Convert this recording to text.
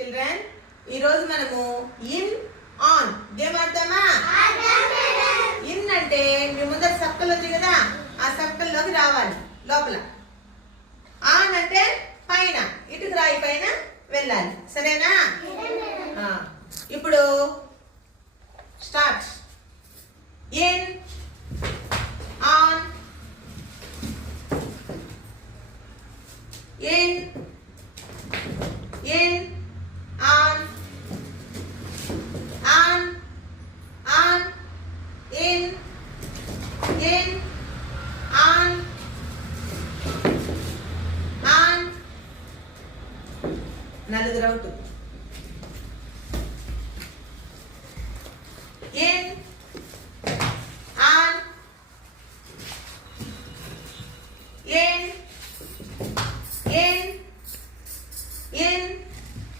చిల్డ్రన్ ఈ రోజు మనము ఇన్ ఆన్ గేమ్ ఆడతామా? ఇన్ అంటే మీ ముందర సర్కిల్ ఉంది కదా, ఆ సర్కిల్ లోకి రావాలి లోపల. ఆన్ అంటే పైన ఇటుకు రాయి పైన వెళ్ళాలి, సరేనా? ఇప్పుడు start. In on in in on on on in on on నలుగురు అవుట్. in